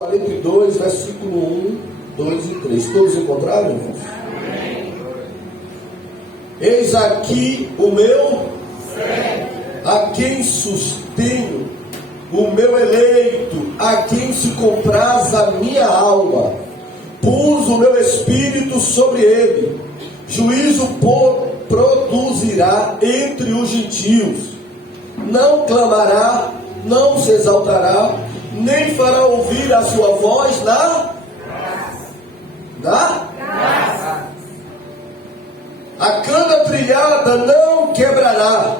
42, versículo 1, 2 e 3. Todos encontraram, irmãos? Eis aqui o meu, a quem sustenho, o meu eleito, a quem se compraz a minha alma. Pus o meu espírito sobre ele. Juízo produzirá entre os gentios. Não clamará, não se exaltará, nem fará ouvir a sua voz na graça. A cana trilhada não quebrará,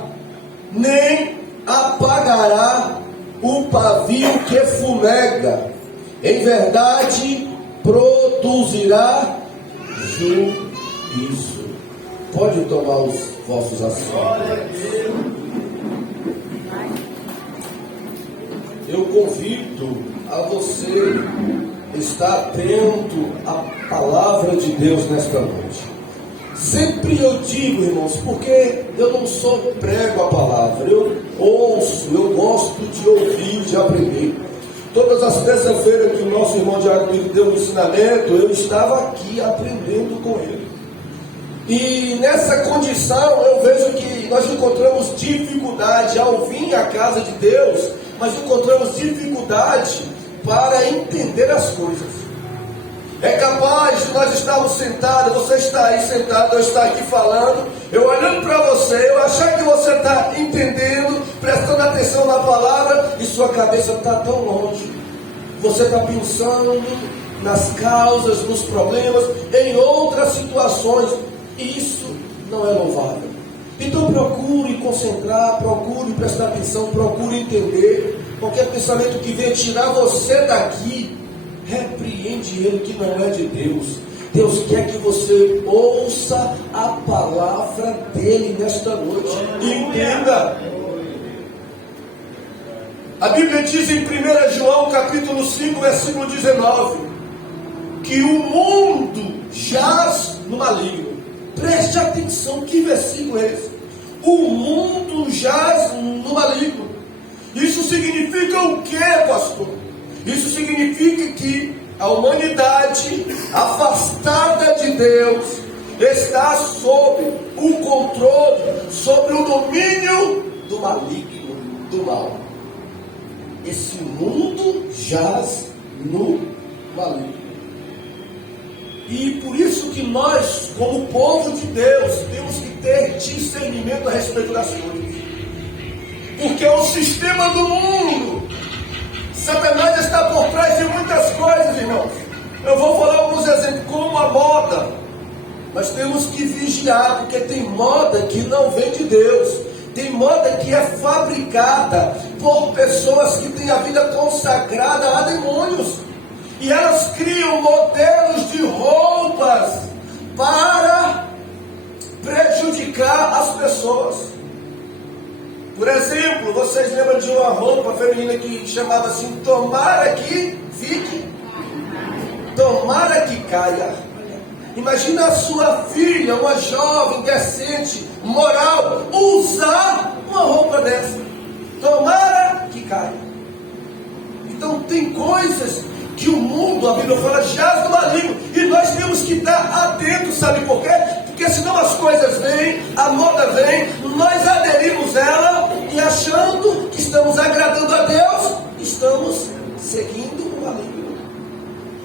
nem apagará o pavio que fumega. Em verdade, produzirá juízo. Pode tomar os vossos assentos. Eu convido a você estar atento à palavra de Deus nesta noite. Sempre eu digo, irmãos, porque eu não só prego a palavra, eu ouço, eu gosto de ouvir, de aprender. Todas as terças-feiras que o nosso irmão Diago me deu um ensinamento, eu estava aqui aprendendo com ele. E nessa condição eu vejo que nós encontramos dificuldade ao vir à casa de Deus, mas encontramos dificuldade para entender as coisas. É capaz de nós estarmos sentados, você está aí sentado, eu estar aqui falando, eu olhando para você, eu achar que você está entendendo, prestando atenção na palavra, e sua cabeça está tão longe. Você está pensando nas causas, nos problemas, em outras situações. Isso não é louvável. Então procure concentrar, procure prestar atenção, procure entender. Qualquer pensamento que venha tirar você daqui, repreende ele, que não é de Deus. Deus quer que você ouça a palavra dele nesta noite. Entenda. A Bíblia diz em 1 João capítulo 5, versículo 19, que o mundo jaz no maligno. Preste atenção, que versículo é esse? O mundo jaz no maligno. Isso significa o que, pastor? Isso significa que a humanidade afastada de Deus está sob o controle, sobre o domínio do maligno, do mal. Esse mundo jaz no maligno. E por isso que nós, como povo de Deus, temos que ter discernimento a respeito das coisas. Porque o sistema do mundo, Satanás está por trás de muitas coisas, irmãos. Eu vou falar alguns exemplos, como a moda. Nós temos que vigiar, porque tem moda que não vem de Deus. Tem moda que é fabricada por pessoas que têm a vida consagrada a demônios. E elas criam modelos de roupas para prejudicar as pessoas. Por exemplo, vocês lembram de uma roupa feminina que chamava assim: tomara que fique, tomara que caia. Imagina a sua filha, uma jovem, decente, moral, usar uma roupa dessa. Tomara que caia. Então tem coisas que o mundo, a Bíblia fala, jaz no maligno, e nós temos que estar atentos, sabe por quê? Porque senão as coisas vêm, a moda vem, nós aderimos ela, e achando que estamos agradando a Deus, estamos seguindo o maligno.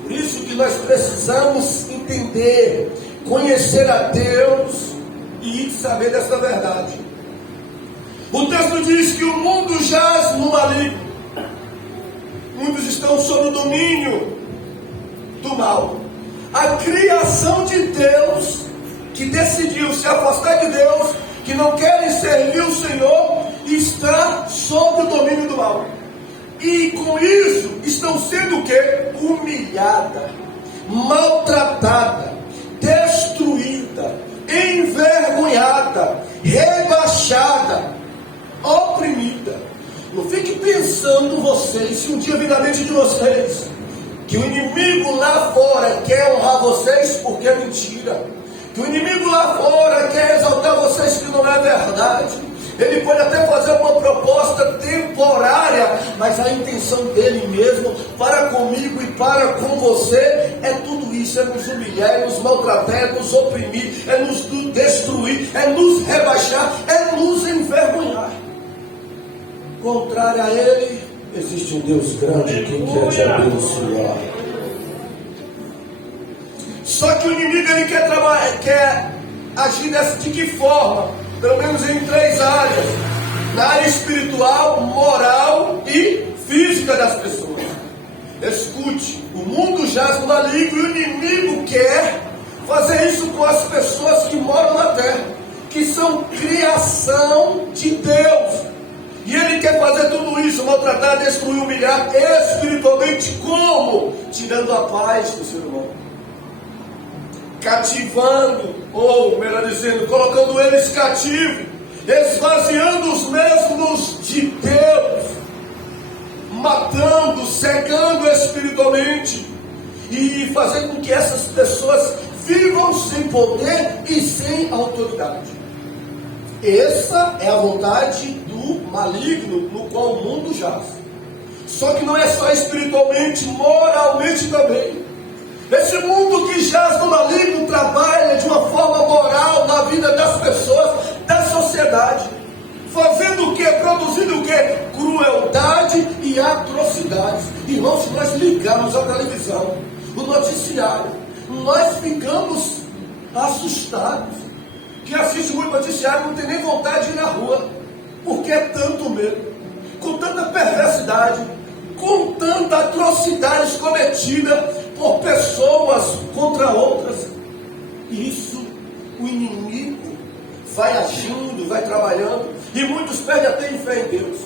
Por isso que nós precisamos entender, conhecer a Deus, e saber dessa verdade. O texto diz que o mundo jaz no maligno. Muitos estão sob o domínio do mal. A criação de Deus, que decidiu se afastar de Deus, que não querem servir o Senhor, está sob o domínio do mal. E com isso estão sendo o quê? Humilhada, maltratada, destruída, envergonhada, rebaixada, oprimida. Não fique pensando vocês, se um dia vir na mente de vocês, que o inimigo lá fora quer honrar vocês, porque é mentira. Que o inimigo lá fora quer exaltar vocês, que não é verdade. Ele pode até fazer uma proposta temporária, mas a intenção dele mesmo, para comigo e para com você, é tudo isso: é nos humilhar, é nos maltratar, é nos oprimir, é nos destruir, é nos rebaixar, é nos envergonhar. Contrário a ele, existe um Deus grande que quer te abençoar. Só que o inimigo, ele quer trabalhar, quer agir de que forma? Pelo menos em 3 áreas: na área espiritual, moral e física das pessoas. Escute, o mundo jaz no maligno e o inimigo quer fazer isso com as pessoas que moram na terra, que são criação de Deus. E ele quer fazer tudo isso: maltratar, destruir, humilhar espiritualmente. Como? Tirando a paz do ser humano, cativando, ou melhor dizendo, colocando eles cativos, esvaziando os mesmos de Deus, matando, cegando espiritualmente, e fazendo com que essas pessoas vivam sem poder e sem autoridade. Essa é a vontade do maligno, no qual o mundo jaz. Só que não é só espiritualmente, moralmente também. Esse mundo que jaz no maligno trabalha de uma forma moral na vida das pessoas, da sociedade, fazendo o que? Produzindo o que? Crueldade e atrocidades. Irmãos, se nós ligarmos a televisão, o noticiário, nós ficamos assustados. Quem assiste muito noticiário não tem nem vontade de ir na rua, porque é tanto medo, com tanta perversidade, com tanta atrocidades cometidas por pessoas contra outras. E isso, o inimigo vai agindo, vai trabalhando, e muitos perdem até fé em Deus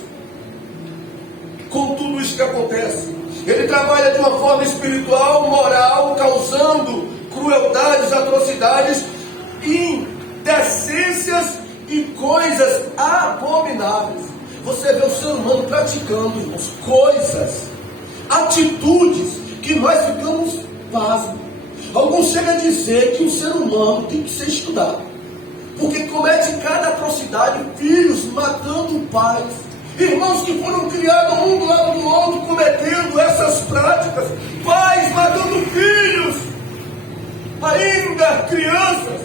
com tudo isso que acontece. Ele trabalha de uma forma espiritual, moral, causando crueldades, atrocidades, indecências e coisas abomináveis. Você vê o ser humano praticando, irmãos, coisas, atitudes que nós ficamos pasmos. Alguns chegam a dizer que o ser humano tem que ser estudado, porque comete cada atrocidade, filhos matando pais, irmãos que foram criados um do lado do outro, cometendo essas práticas, pais matando filhos, ainda crianças,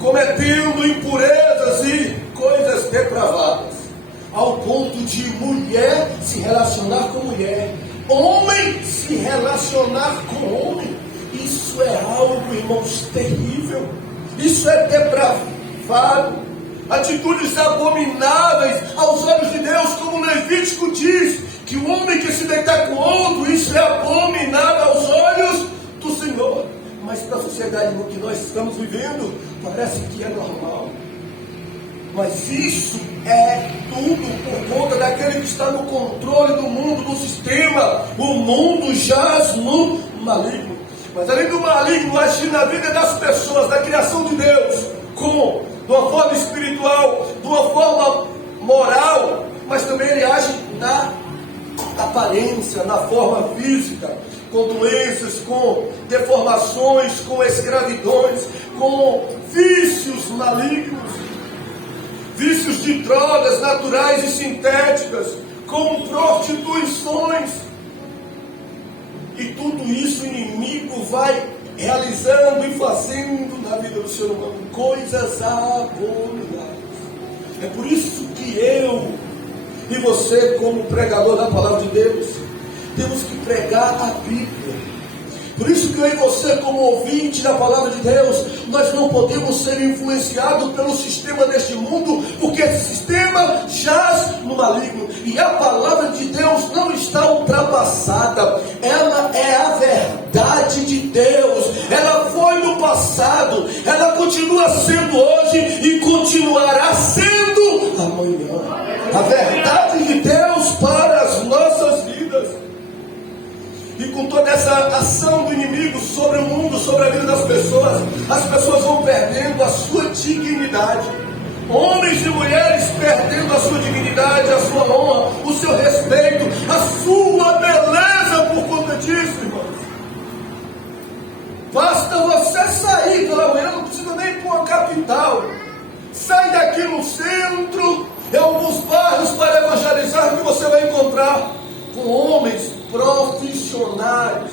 cometendo impurezas e coisas depravadas, ao ponto de mulher se relacionar com mulher, homem se relacionar com homem. Isso é algo, irmãos, terrível. Isso é depravado, atitudes abomináveis aos olhos de Deus, como Levítico diz, que o homem que se deitar com outro, isso é abominável aos olhos do Senhor. Mas para a sociedade no que nós estamos vivendo, parece que é normal. Mas isso é tudo por conta daquele que está no controle do mundo, do sistema. O mundo jaz no maligno. Mas além do maligno agir na vida das pessoas, da criação de Deus, de uma forma espiritual, de uma forma moral, mas também ele age na aparência, na forma física, com doenças, com deformações, com escravidões, com vícios malignos, vícios de drogas naturais e sintéticas, com prostituições. E tudo isso o inimigo vai realizando e fazendo na vida do ser humano coisas abomináveis. É por isso que eu e você, como pregador da palavra de Deus, temos que pregar a Bíblia. Por isso que eu e você, como ouvinte da palavra de Deus, nós não podemos ser influenciados pelo sistema deste mundo, porque esse sistema jaz no maligno. E a palavra de Deus não está ultrapassada. Ela é a verdade de Deus. Ela foi no passado, ela continua sendo hoje e continuará sendo amanhã. A verdade de Deus para as nossas vidas. E com toda essa ação do inimigo sobre o mundo, sobre a vida das pessoas, as pessoas vão perdendo a sua dignidade. Homens e mulheres perdendo a sua dignidade, a sua honra, o seu respeito, a sua beleza por conta disso, irmãos. Basta você sair pela manhã, não precisa nem ir para uma capital. Sai encontrar com homens profissionais,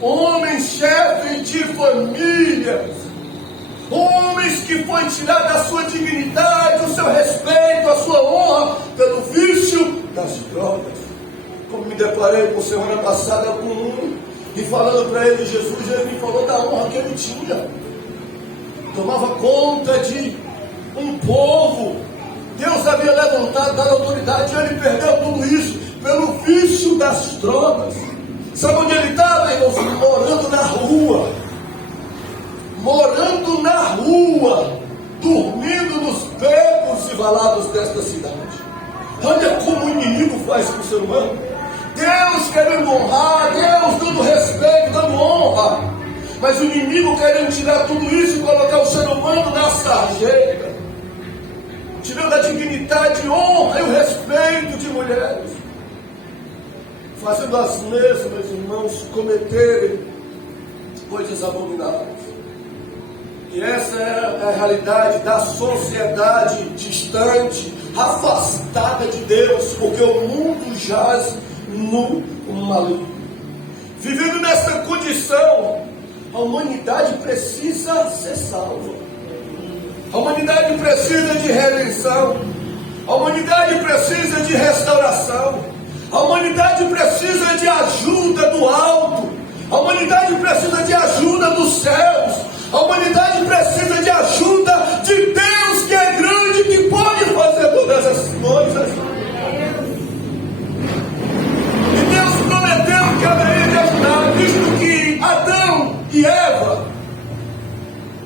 homens chefes de famílias, homens que foi tirada a sua dignidade, o seu respeito, a sua honra pelo vício das drogas. Como me deparei com semana passada com um, e falando para ele Jesus, ele me falou da honra que ele tinha. Tomava conta de um povo. Deus havia levantado, dado autoridade, e ele perdeu tudo isso pelo vício das drogas. Sabe onde ele estava, irmãos? Morando na rua. Morando na rua, dormindo nos becos e valados desta cidade. Olha como o inimigo faz com o ser humano. Deus querendo honrar, Deus dando respeito, dando honra, mas o inimigo querendo tirar tudo isso e colocar o ser humano na sarjeta, tirando a dignidade, honra e o respeito de mulheres, fazendo as mesmas, irmãos, cometerem coisas abomináveis. E essa é a realidade da sociedade distante, afastada de Deus, porque o mundo jaz no maligno. Vivendo nesta condição, a humanidade precisa ser salva. A humanidade precisa de redenção. A humanidade precisa de restauração. A humanidade precisa de ajuda do alto. A humanidade precisa de ajuda dos céus. A humanidade precisa de ajuda de Deus, que é grande, que pode fazer todas essas coisas. E Deus prometeu que haveria de ajudar, visto que Adão e Eva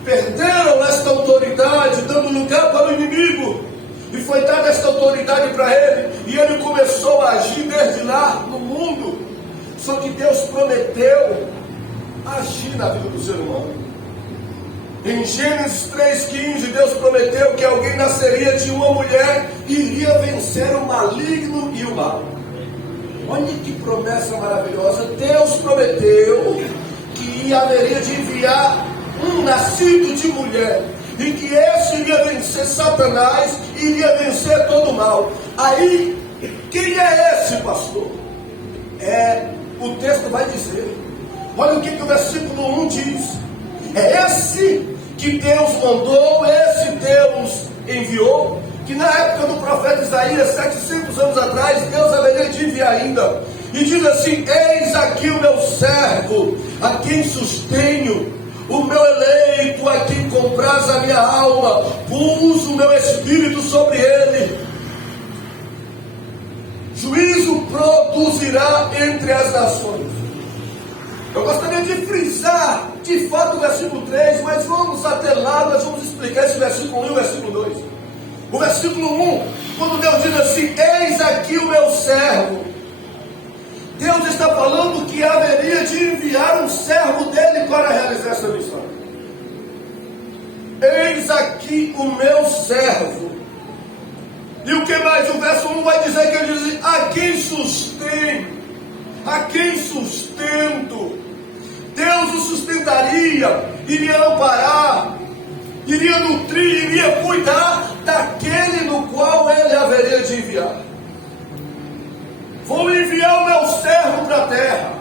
perderam esta autoridade, dando lugar para o inimigo, e foi dada esta autoridade para ele, e ele começou a agir desde lá no mundo. Só que Deus prometeu agir na vida do ser humano. Em Gênesis 3,15, Deus prometeu que alguém nasceria de uma mulher e iria vencer o maligno e o mal. Olha que promessa maravilhosa. Deus prometeu que haveria de enviar um nascido de mulher, e que esse iria vencer Satanás, iria vencer todo o mal. Aí, quem é esse, pastor? O texto vai dizer. Olha o que o versículo 1 diz. É esse que Deus mandou, esse Deus enviou, que na época do profeta Isaías, 700 anos atrás, Deus haveria de enviar ainda. E diz assim: eis aqui o meu servo, a quem sustenho, o meu eleito, a quem compraz a minha alma, pus o meu espírito sobre ele. Juízo produzirá entre as nações. Eu gostaria de frisar, de fato, o versículo 3, mas vamos até lá, nós vamos explicar esse versículo 1 e o versículo 2. O versículo 1, quando Deus diz assim: eis aqui o meu servo, Deus está falando que haveria de enviar um servo dele para realizar essa missão. Eis aqui o meu servo. E o que mais? O verso 1 vai dizer que ele diz: a quem sustento, a quem sustento. Deus o sustentaria, iria amparar, iria nutrir, iria cuidar daquele no qual ele haveria de enviar. Vou enviar o meu servo para a terra,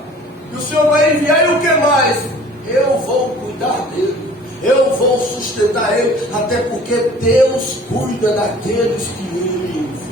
e o Senhor vai enviar, e o que mais? Eu vou cuidar dele, eu vou sustentar ele, até porque Deus cuida daqueles que ele envia.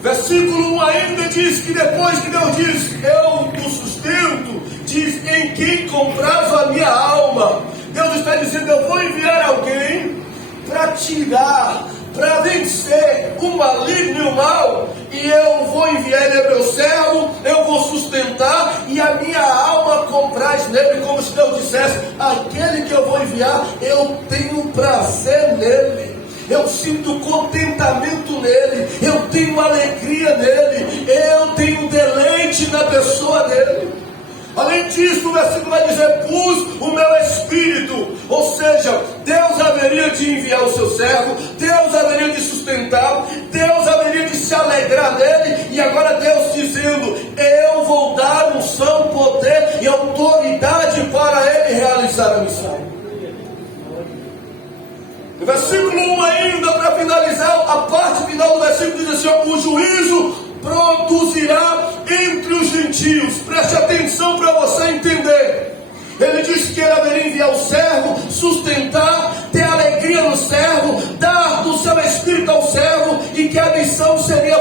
Versículo 1 ainda diz que depois que Deus diz: eu o sustento, diz: em quem comprazo a minha alma. Deus está dizendo: eu vou enviar alguém para tirar, para vencer o maligno e o mal, e eu vou enviar ele, é meu servo, eu vou sustentar, e a minha alma compraz nele, como se Deus dissesse: aquele que eu vou enviar, eu tenho prazer nele, eu sinto contentamento nele, eu tenho alegria nele, eu tenho deleite na pessoa dele. Além disso, o versículo vai dizer: pus o meu espírito, ou seja, Deus haveria de enviar o seu servo, Deus haveria de sustentá-lo, Deus haveria de se alegrar nele, e agora Deus dizendo: eu vou dar unção, poder e autoridade para ele realizar a missão. No versículo 1 ainda, para finalizar, a parte final do versículo diz assim: o juízo produzirá entre os gentios. Preste atenção para você entender. Ele disse que ele haveria enviar o servo, sustentar, ter alegria no servo, dar do seu espírito ao servo, e que a missão seria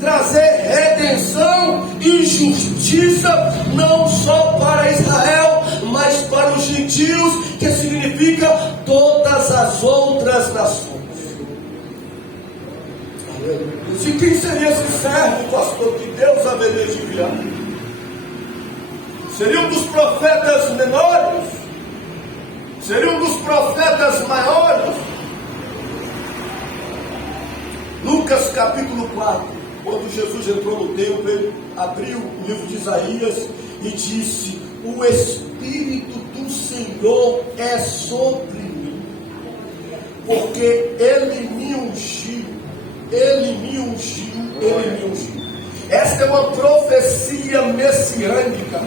trazer redenção e justiça, não só para Israel, mas para os gentios, que significa todas as outras nações. E quem seria esse servo, pastor, que Deus haveria de enviar? Seriam dos profetas menores? Seriam dos profetas maiores? Lucas capítulo 4, quando Jesus entrou no templo, ele abriu o livro de Isaías e disse: o Espírito do Senhor é sobre mim, porque Ele me ungiu, Ele me ungiu, Ele me ungiu. Esta é uma profecia messiânica.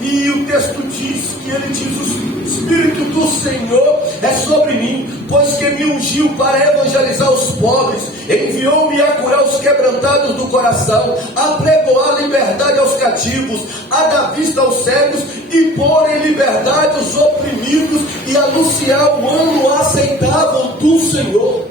E o texto diz que ele diz: o Espírito do Senhor é sobre mim, pois que me ungiu para evangelizar os pobres, enviou-me a curar os quebrantados do coração, a pregoar liberdade aos cativos, a dar vista aos cegos, e pôr em liberdade os oprimidos, e anunciar o ano aceitável do Senhor.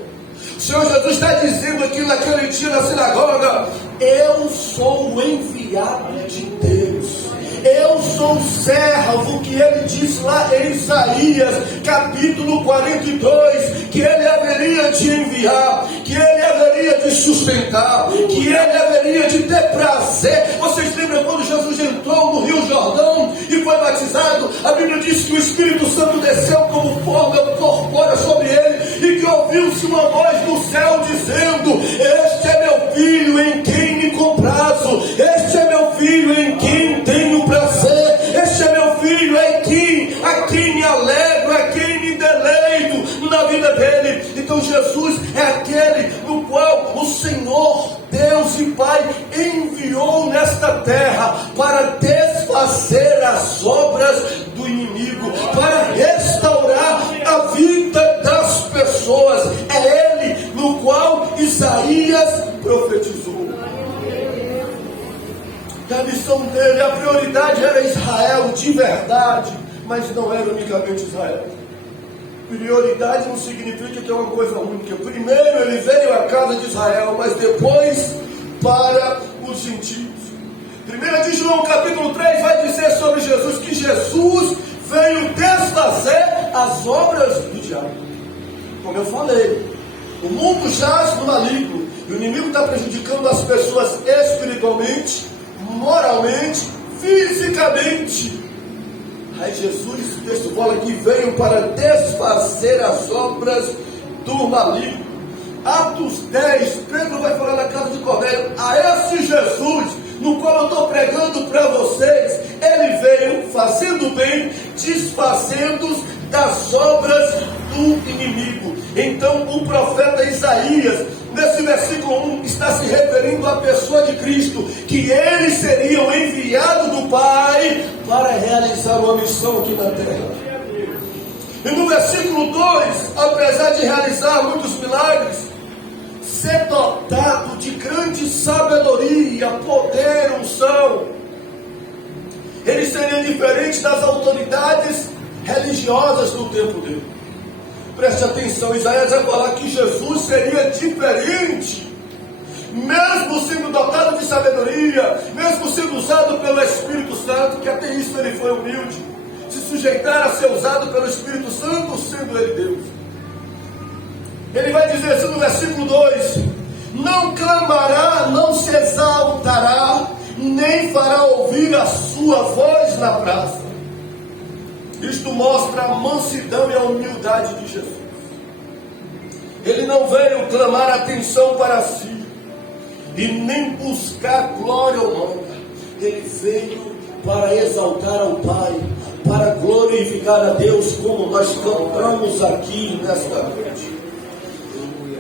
O Senhor Jesus está dizendo aqui naquele dia na sinagoga: eu sou o enviado de Deus. Eu sou o servo que ele diz lá em Isaías capítulo 42, que ele haveria de enviar, que ele haveria de sustentar, que ele haveria de ter prazer. Vocês lembram quando Jesus entrou no Rio Jordão e foi batizado? A Bíblia diz que o Espírito Santo desceu como forma corpórea sobre ele, e que ouviu-se uma voz do céu dizendo: este é meu filho em quem me comprazo, este é meu filho em quem tenho prazer, este é meu filho a quem me alegro, a quem me deleito na vida dele. Então Jesus é aquele no qual o Senhor Deus e Pai enviou nesta terra para desfazer as obras do inimigo, para restaurar a vida das pessoas. É ele no qual Isaías profetizou. A missão dele, a prioridade era Israel de verdade, mas não era unicamente Israel. Prioridade não significa que é uma coisa única. Primeiro ele veio à casa de Israel, mas depois para os gentios. 1 de João capítulo 3 vai dizer sobre Jesus que Jesus veio desfazer as obras do diabo. Como eu falei, o mundo jaz no maligno, e o inimigo está prejudicando as pessoas espiritualmente, moralmente, fisicamente. Aí Jesus, o texto fala que veio para desfazer as obras do maligno. Atos 10, Pedro vai falar na casa de Cornélio: a esse Jesus, no qual eu estou pregando para vocês, ele veio fazendo bem, desfazendo das obras do inimigo. Então o profeta Isaías, nesse versículo 1, está se referindo à pessoa de Cristo, que ele seria o enviado do Pai para realizar uma missão aqui na terra. E no versículo 2, apesar de realizar muitos milagres, ser dotado de grande sabedoria, poder, unção, ele seria diferente das autoridades religiosas do tempo dele. Preste atenção, Isaías vai falar que Jesus seria diferente, mesmo sendo dotado de sabedoria, mesmo sendo usado pelo Espírito Santo, que até isso ele foi humilde, se sujeitar a ser usado pelo Espírito Santo, sendo ele Deus. Ele vai dizer assim no versículo 2: não clamará, não se exaltará, nem fará ouvir a sua voz na praça. Isto mostra a mansidão e a humildade de Jesus. Ele não veio clamar atenção para si, e nem buscar glória humana. Ele veio para exaltar ao Pai, para glorificar a Deus, como nós cantamos aqui nesta noite.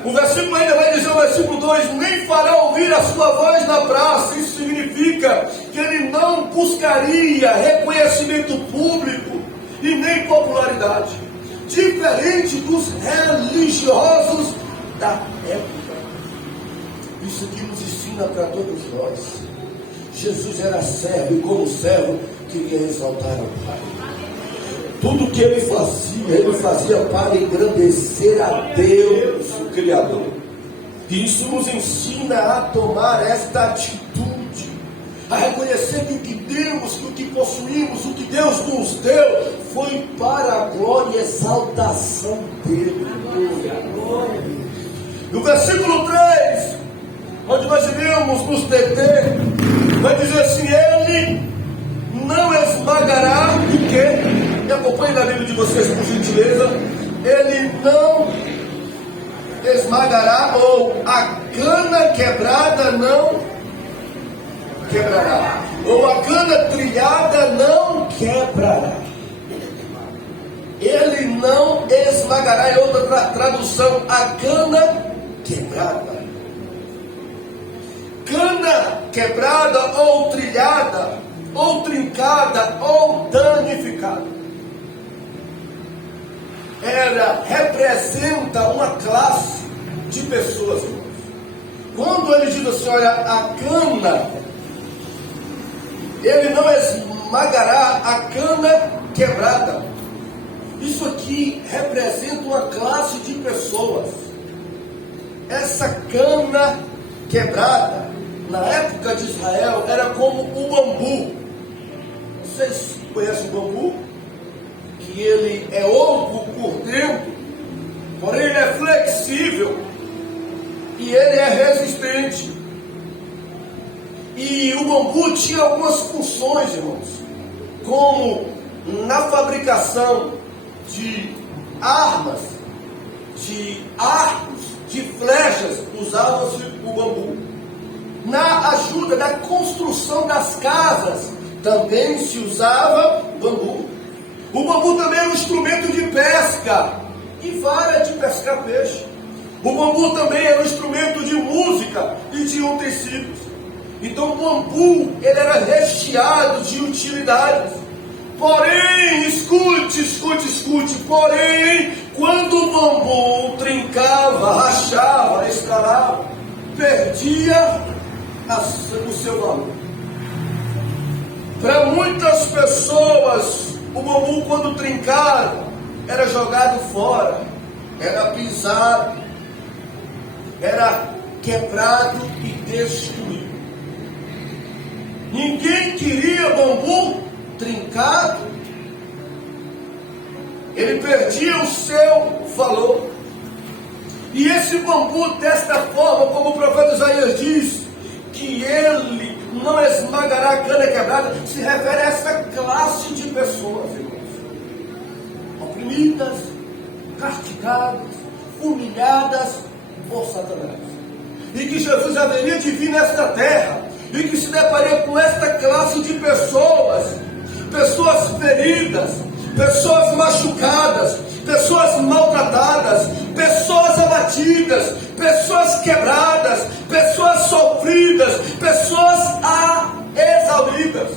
O versículo ainda vai dizer, o versículo 2, nem fará ouvir a sua voz na praça. Isso significa que ele não buscaria reconhecimento público e nem popularidade, diferente dos religiosos da época. Isso que nos ensina para todos nós. Jesus era servo e como servo queria exaltar ao Pai. Tudo que ele fazia para engrandecer a Deus, o Criador. E isso nos ensina a tomar esta atitude, a reconhecer que o que temos, que o que possuímos, o que Deus nos deu, foi para a glória e exaltação dele. No versículo 3, onde nós iremos nos deter, vai dizer assim: ele não esmagará o quê? Me acompanhe na Bíblia de vocês, por gentileza. Ele não esmagará, ou a cana quebrada não quebrará, ou a cana trilhada não quebrará. Ele não esmagará, é outra tradução, a cana quebrada. Cana quebrada, ou trilhada, ou trincada, ou danificada. Representa uma classe de pessoas, irmãos. Quando ele diz assim, olha, a cana, ele não esmagará a cana quebrada. Isso aqui representa uma classe de pessoas. Essa cana quebrada, na época de Israel, era como o bambu. Vocês conhecem o bambu? Que ele é oco por dentro, porém ele é flexível e ele é resistente. E o bambu tinha algumas funções, irmãos, como na fabricação de armas, de arcos, de flechas, usava-se o bambu. Na ajuda da construção das casas, também se usava bambu. O bambu também era um instrumento de pesca e vara de pescar peixe. O bambu também era um instrumento de música e de utensílios. Então o bambu, ele era recheado de utilidades. Porém, escute, porém, quando o bambu trincava, rachava, escalava, perdia o seu valor. Para muitas pessoas, o bambu, quando trincado, era jogado fora, era pisado, era quebrado e destruído. Ninguém queria bambu trincado, ele perdia o seu valor. E esse bambu, desta forma, como o profeta Isaías diz, que ele não esmagará a cana quebrada, se refere a essa classe de pessoas, irmãos, oprimidas, castigadas, humilhadas por Satanás. E que Jesus haveria de vir nesta terra e que se deparia com esta classe de pessoas, pessoas feridas, pessoas machucadas, pessoas maltratadas, pessoas abatidas, pessoas quebradas, pessoas sofridas, pessoas exauridas.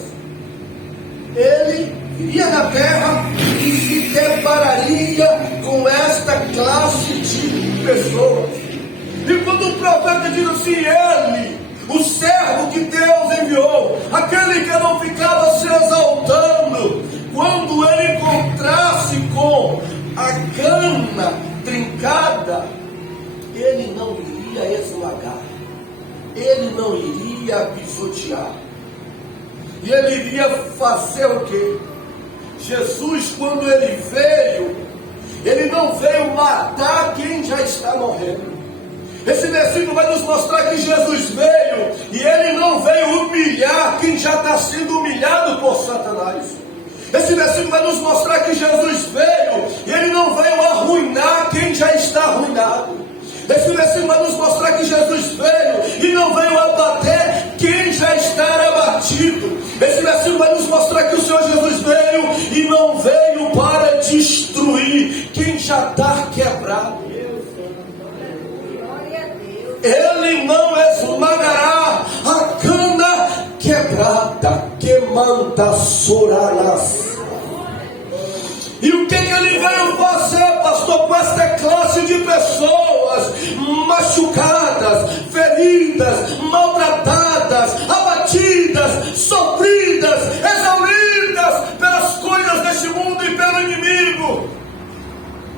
Ele iria na terra e se depararia com esta classe de pessoas. E quando o profeta diz assim, ele, o servo que Deus enviou, aquele que não ficava se exaltando, quando ele encontrasse com a cana trincada, ele não iria esmagar, ele não iria pisotear, e ele iria fazer o quê? Jesus, quando ele veio, ele não veio matar quem já está morrendo. Esse versículo vai nos mostrar que Jesus veio e ele não veio humilhar quem já está sendo humilhado por Satanás. Esse versículo vai nos mostrar que Jesus veio e ele não veio arruinar quem já está arruinado. Esse versículo vai nos mostrar que Jesus veio e não veio abater quem já está abatido. Esse versículo vai nos mostrar que o Senhor Jesus veio e não veio para destruir quem já está quebrado. Ele não esmagará a cana quebrada, que manda sorarás. E o que ele veio fazer, pastor, com esta classe de pessoas machucadas, feridas, maltratadas, abatidas, sofridas, exauridas pelas coisas deste mundo e pelo inimigo?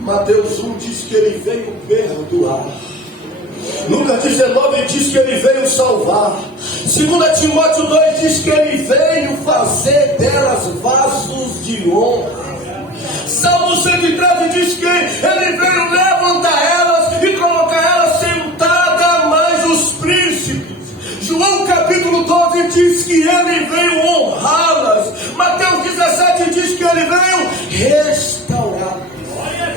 Mateus 1 diz que ele veio perdoar. Lucas 19 diz que ele veio salvar. 2 Timóteo 2 diz que ele veio fazer delas vasos de honra. Salmo 113 diz que ele veio levantar elas e colocar elas sentada mais os príncipes. João capítulo 12 diz que ele veio honrá-las. Mateus 17 diz que ele veio restaurar.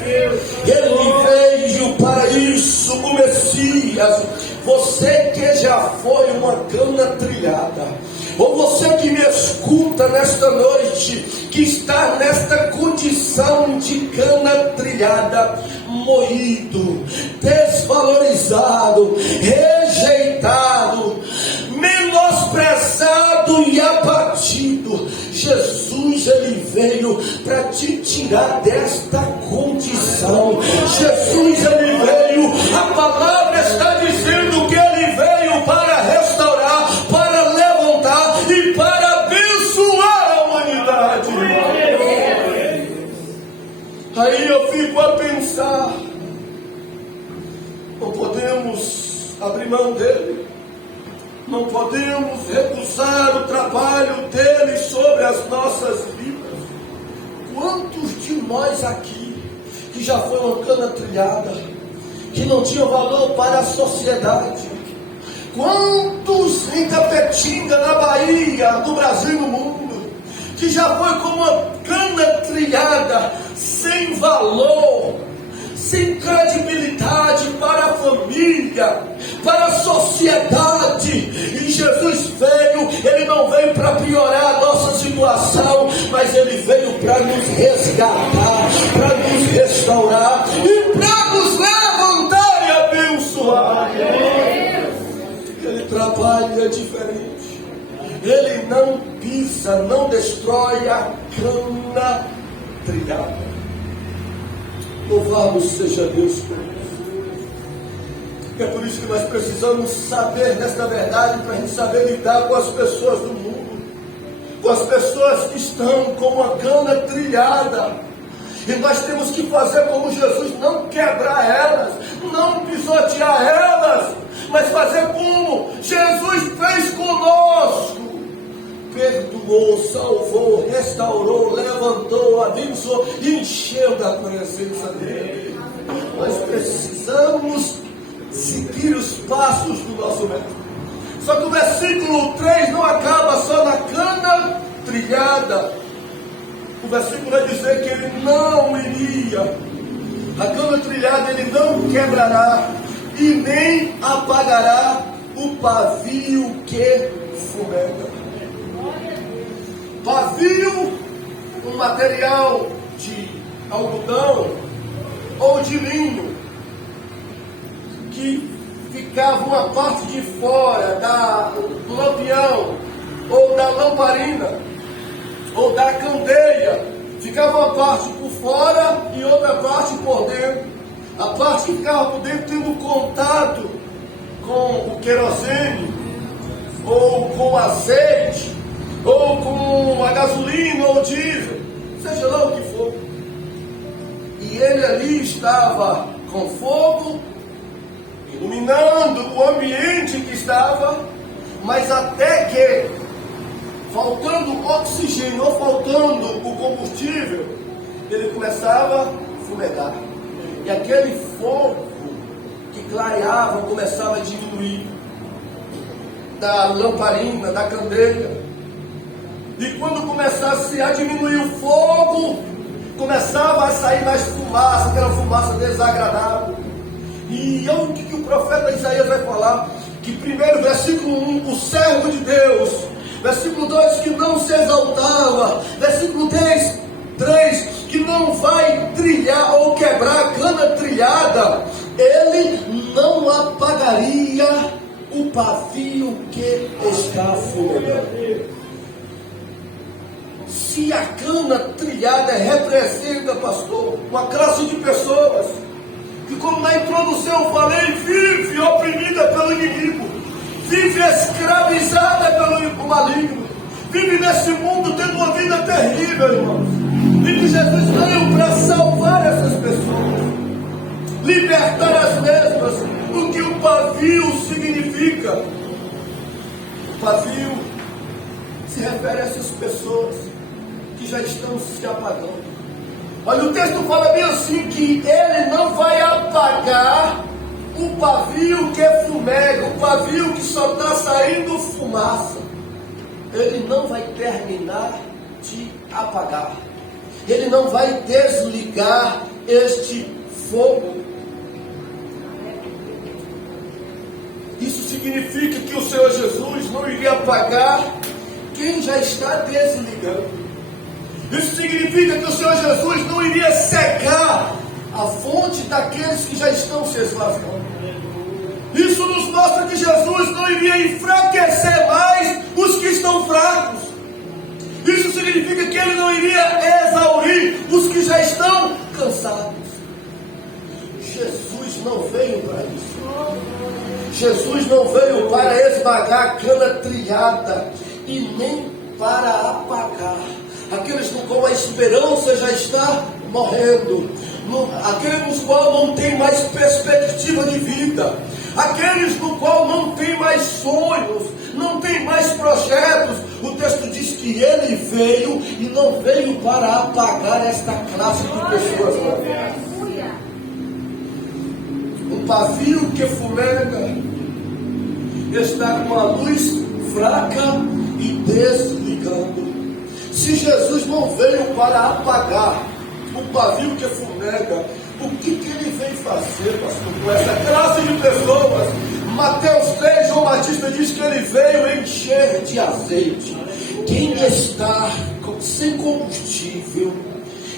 Ele veio para isso, o Messias. Você que já foi uma cana trilhada, ou você que me escuta nesta noite, que está nesta condição de cana trilhada, moído, desvalorizado, rejeitado, menosprezado e abatido, Jesus, ele veio para te tirar desta condição. Jesus, ele veio, a palavra está dizendo que ele veio para restaurar, para levantar e para abençoar a humanidade. Aí eu fico a pensar, não podemos abrir mão dele, não podemos recusar o trabalho dele sobre as nossas vidas. Quantos de nós aqui, que já foi uma cana trilhada, que não tinha valor para a sociedade? Quantos em Tapetinga, na Bahia, no Brasil e no mundo, que já foi como uma cana trilhada, sem valor, sem credibilidade para a família, para a sociedade? E Jesus veio, ele não veio para piorar a nossa situação, mas ele veio para nos resgatar, para nos restaurar e para nos levantar e abençoar. Ele trabalha diferente, ele não pisa, não destrói a cana trilhada. Louvado seja Deus por isso. É por isso que nós precisamos saber desta verdade, para a gente saber lidar com as pessoas do mundo, com as pessoas que estão com uma cana trilhada. E nós temos que fazer como Jesus, não quebrar elas, não pisotear elas, mas fazer como Jesus fez conosco. Perdoou, salvou, restaurou, levantou, abençoou, encheu da presença dele. Nós precisamos seguir os passos do nosso mestre. Só que o versículo 3 não acaba só na cana trilhada. O versículo vai dizer que ele não iria, a cana trilhada ele não quebrará e nem apagará o pavio que fumega. Pavio, um material de algodão ou de linho, que ficava uma parte de fora do lampião, ou da lamparina, ou da candeia. Ficava uma parte por fora e outra parte por dentro. A parte que ficava por dentro tendo contato com o querosene, ou com o azeite, ou com a gasolina ou diesel, seja lá o que for. E ele ali estava com fogo, iluminando o ambiente que estava, mas até que, faltando oxigênio ou faltando o combustível, ele começava a fumegar. E aquele fogo que clareava começava a diminuir, da lamparina, da candeia. E quando começasse a diminuir o fogo, começava a sair mais fumaça, aquela fumaça desagradável. E olha o que o profeta Isaías vai falar, que primeiro, versículo 1, o servo de Deus, versículo 2, que não se exaltava, versículo 3, que não vai trilhar ou quebrar a cana trilhada, ele não apagaria o pavio que está fumegando. Se a cana trilhada representa, pastor, uma classe de pessoas que, como na introdução eu falei, vive oprimida pelo inimigo, vive escravizada pelo maligno, vive nesse mundo tendo uma vida terrível, irmãos. E que Jesus veio para salvar essas pessoas, libertar as mesmas. O que o pavio significa? O pavio se refere a essas pessoas que já estão se apagando. Olha, o texto fala bem assim, que ele não vai apagar o pavio que fumega, o pavio que só está saindo fumaça. Ele não vai terminar de apagar. Ele não vai desligar este fogo. Isso significa que o Senhor Jesus não iria apagar quem já está desligando. Isso significa que o Senhor Jesus não iria secar a fonte daqueles que já estão se esvaziando. Isso nos mostra que Jesus não iria enfraquecer mais os que estão fracos. Isso significa que ele não iria exaurir os que já estão cansados. Jesus não veio para isso. Jesus não veio para esmagar a cana trilhada e nem para apagar aqueles no qual a esperança já está morrendo, aqueles nos qual não tem mais perspectiva de vida, aqueles no qual não tem mais sonhos, não tem mais projetos. O texto diz que ele veio e não veio para apagar esta classe de pessoas. Um pavio que fumega está com a luz fraca e desligando. Se Jesus não veio para apagar o pavio que fumega, o que ele veio fazer, pastor, com essa classe de pessoas? Mateus 3, João Batista diz que ele veio encher de azeite. Quem está sem combustível,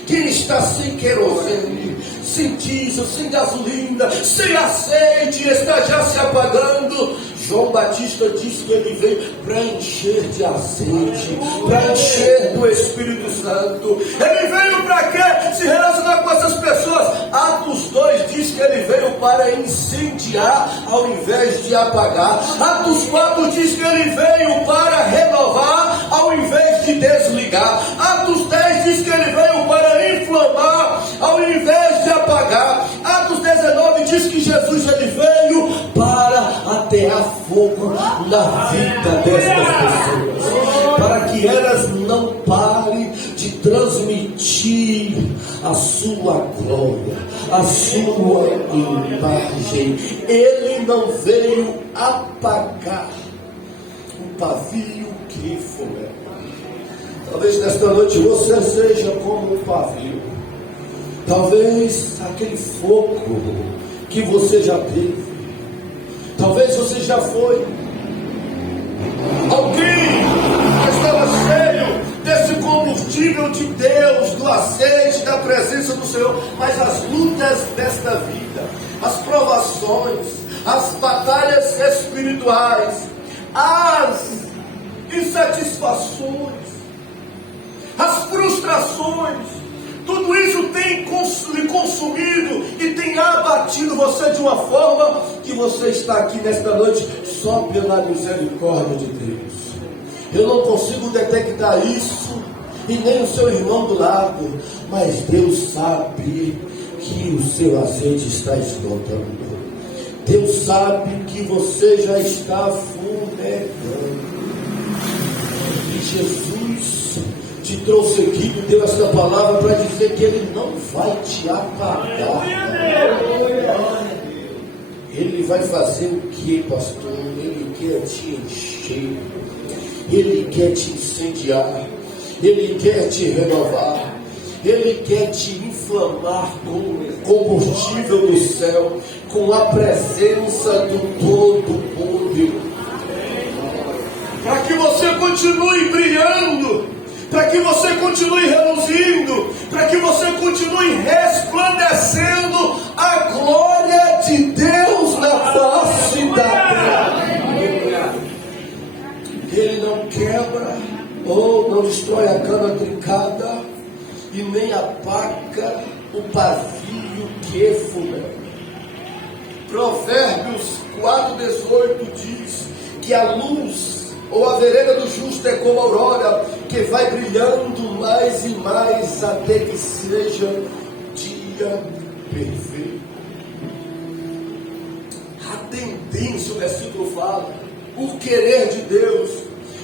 quem está sem querosene, sem diesel, sem gasolina, sem azeite, está já se apagando. João Batista disse que ele veio para encher de azeite, para encher do Espírito Santo. Ele veio para quê? Se relacionar com essas pessoas. Atos 2 diz que ele veio para incendiar ao invés de apagar. Atos 4 diz que ele veio para renovar ao invés de desligar. Atos 10 diz que ele veio para inflamar ao invés de apagar. Atos 19 diz que Jesus ele veio para atear fogo na vida destas pessoas, para que elas não parem de transmitir a sua glória, a sua imagem. Ele não veio apagar o pavio que fumega. Talvez nesta noite você seja como um pavio. Talvez aquele fogo que você já teve. Talvez você já foi alguém que estava cheio desse combustível de Deus, do azeite, da presença do Senhor. Mas as lutas desta vida, as provações, as batalhas espirituais, as insatisfações, as frustrações, tudo isso tem lhe consumido e tem abatido você de uma forma que você está aqui nesta noite só pela misericórdia de Deus. Eu não consigo detectar isso e nem o seu irmão do lado, mas Deus sabe que o seu azeite está esgotando. Deus sabe que você já está fumegando. E Jesus te trouxe aqui, me deu essa palavra para dizer que Ele não vai te apagar. Ele vai fazer o que, pastor? Ele quer te encher, Ele quer te incendiar, Ele quer te renovar, Ele quer te inflamar com combustível do céu, com a presença do Todo-Poderoso, para que você continue brilhando, para que você continue reluzindo, para que você continue resplandecendo a glória de Deus na face da terra. Ele não quebra ou não destrói a cana trincada, e nem apaga o pavio que fumega. Provérbios 4,18 diz que a luz ou a vereda do justo é como a aurora, que vai brilhando mais e mais até que seja dia perfeito. A tendência, o versículo fala, o querer de Deus,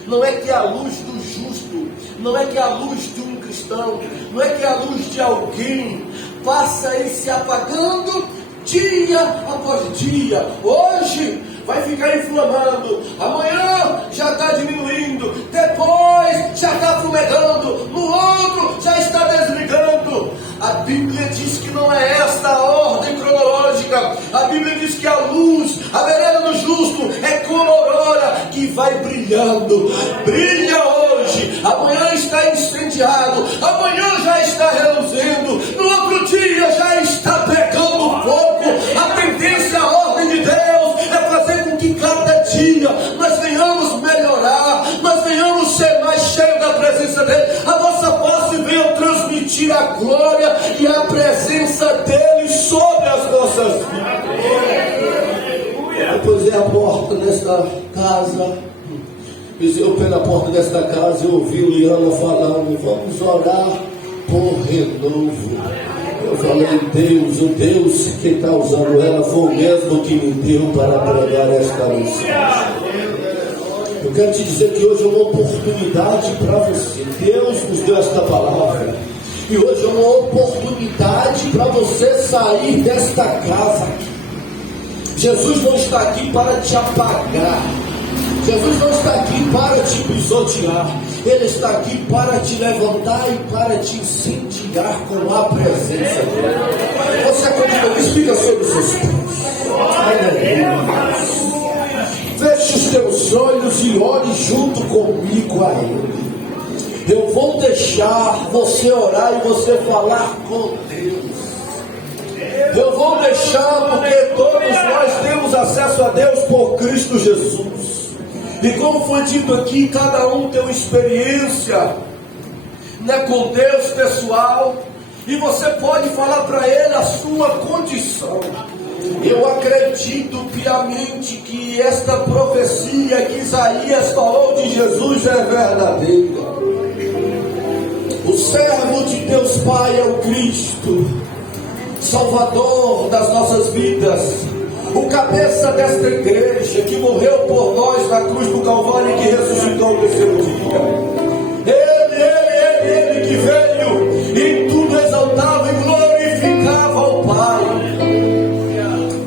não é que a luz do justo, não é que a luz de um cristão, não é que a luz de alguém passa aí se apagando dia após dia. Hoje vai ficar inflamando, amanhã já está diminuindo, depois já está fumegando, no outro já está desligando. A Bíblia diz que não é esta a ordem cronológica. A Bíblia diz que a luz, a vereda do justo é como a aurora que vai brilhando. Brilha hoje, amanhã está incendiado, amanhã já está reluzindo, no outro dia já está pegando fogo. A tendência, a ordem de Deus é fazer com que cada dia nós venhamos melhorar, nós venhamos ser mais cheios da presença dele, a nossa face venha transmitir a glória e a presença dele sobre as nossas vidas. Depois é a porta desta casa, eu pela porta desta casa eu ouvi Liana falando, vamos orar por renovo. Eu falei, Deus, o Deus que está usando ela foi o mesmo que me deu para pregar esta mensagem. Eu quero te dizer que hoje é uma oportunidade para você. Deus nos deu esta palavra. E hoje é uma oportunidade para você sair desta casa. Jesus não está aqui para te apagar. Jesus não está aqui para te pisotear. Ele está aqui para te levantar e para te incendiar com a presença dele. Você continua, explica sobre os seus pés. Feche os teus olhos e ore junto comigo a Ele. Eu vou deixar você orar e você falar com Deus. Eu vou deixar porque todos nós temos acesso a Deus por Cristo Jesus. E como foi dito aqui, cada um tem uma experiência, né, com Deus pessoal. E você pode falar para Ele a sua condição. Eu acredito piamente que esta profecia que Isaías falou de Jesus é verdadeira. O servo de Deus Pai é o Cristo, Salvador das nossas vidas, o cabeça desta igreja que morreu por nós na cruz do Calvário e que ressuscitou no terceiro dia. Ele que veio e em tudo exaltava e glorificava ao Pai.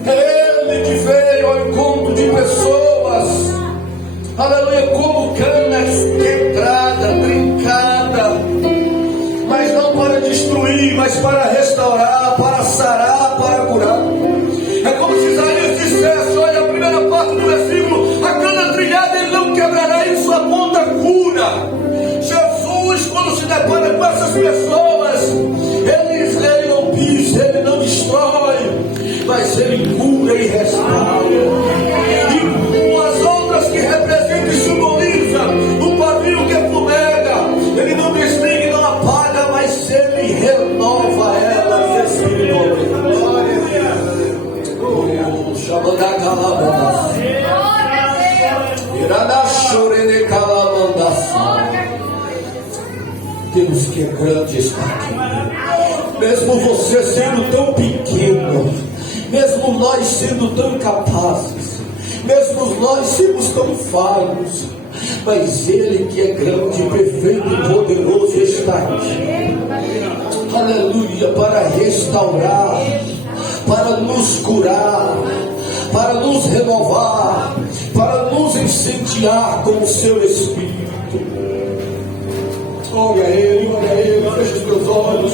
Ele que veio ao encontro de pessoas, aleluia, como canas quebrada, brincada, mas não para destruir, mas para restaurar, para sarar, para curar. É como se Isaías dissesse, olha a primeira parte do versículo, a cana trilhada ele não quebrará, em sua ponta cura. Jesus, quando se depara com essas pessoas, ele não pisa, ele não destrói, mas ele cura e restaura. E com as outras que representam e simbolizam o pavio que fumega, ele não desliga e não apaga, mas ele renova elas espiritualmente. Chamando a calabanda, irá chore de calabanda. Deus que é grande está aqui. Mesmo você sendo tão pequeno, mesmo nós sendo tão incapazes, mesmo nós sermos tão falhos, mas Ele que é grande, perfeito e poderoso está aqui. Aleluia, para restaurar, para nos curar, para nos renovar, para nos incendiar com o seu Espírito. Olha Ele, fecha os teus olhos.